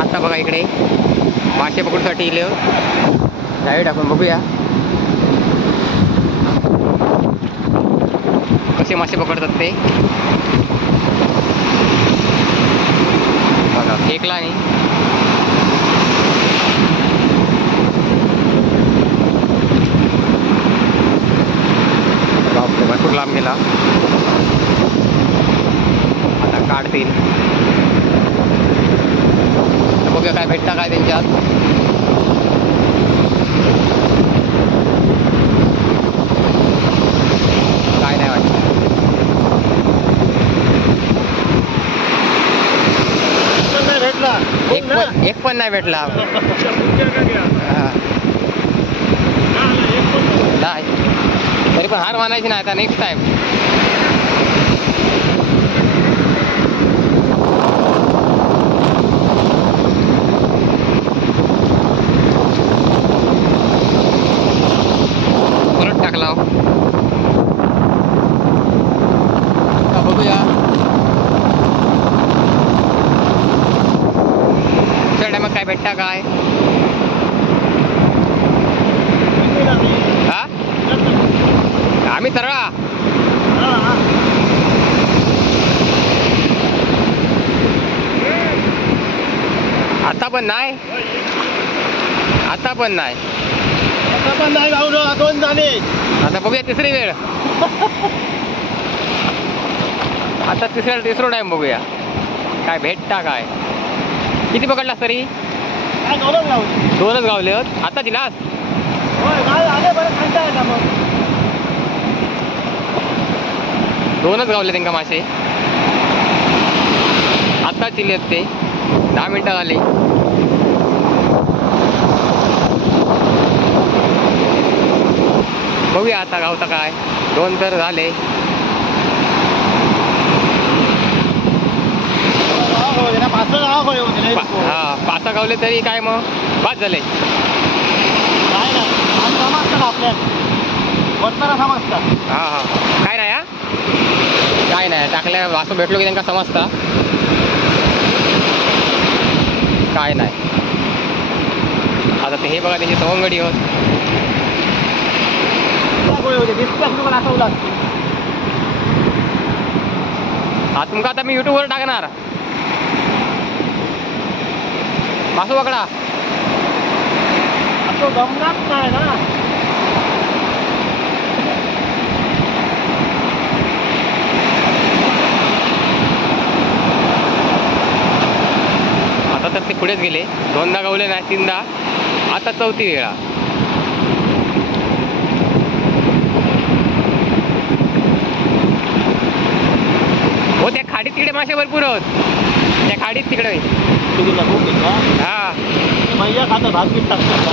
आता बघा इकडे मासे पकडूसाठी इले जाळी टाकून बघूया कसे मासे पकडतात ते. बघा फेकला नाही. बापरे भरपूर लांब गेला. आता काढतील. बघूया काय भेटता काय त्यांच्यात. काय नाही वाटत. एक पण नाही भेटला. नाही तरी पण हार मानायची नाही आता. नेक्स्ट टाइम परत टाकला. बघूया मग काय भेटता काय. हा आम्ही तरळा. आता पण नाही. आता पण नाही. दोन झाले. आता बघूया तिसरी वेळ. आता तिसरा टाइम बघूया काय भेटता काय. किती पकडलास तरी. दोनच गावले होत आता दिलास. दोनच गावले त्यांना मासे. आता चिल्ले आहेत ते. 10 मिनिटं झाली. बघूया आता गावता काय. 2 तर झाले. हा 5 गावले तरी काय मग बाद झाले. हा हा काय नाही. हा काय नाही टाकल्या असं भेटलो की त्यांना समजता. काय नाही. आता ते हे बघा त्यांची सवंगडी होत. हा तुमका आता मी युट्यूबवर टाकणार. मासू पकडा. गमनाच नाही ना. आता तर ते पुढेच गेले. 2दा गावले नाही 3दा. आता 4थी वेळा. हो त्या खाडीत तिकडे मासे भरपूर होत. त्या खाडीत तिकडे. हा मैया खाता भात पीठ टाकतात.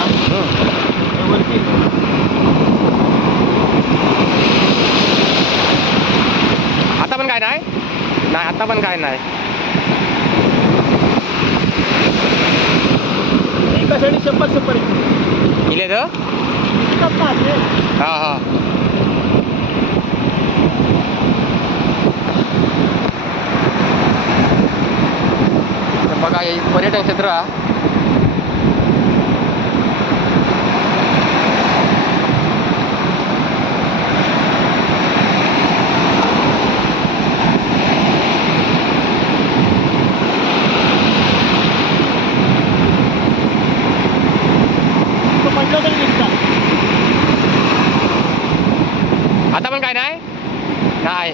आता पण काय नाही. नाही आता पण काय नाही. एका साईड 100 गेले तर. हा हा बघा हे पर्यटन क्षेत्र. आता पण काय नाही. नाही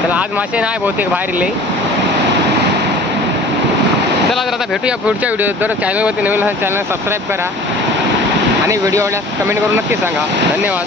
त्याला आज मासे नाही बहुतेक बाहेर गेले. चला तर आता भेटूया पुढच्या व्हिडिओ. जर चॅनलवरती नवीन असेल चॅनल सबस्क्राईब करा आणि व्हिडिओ आवडल्यास कमेंट करून नक्की सांगा. धन्यवाद.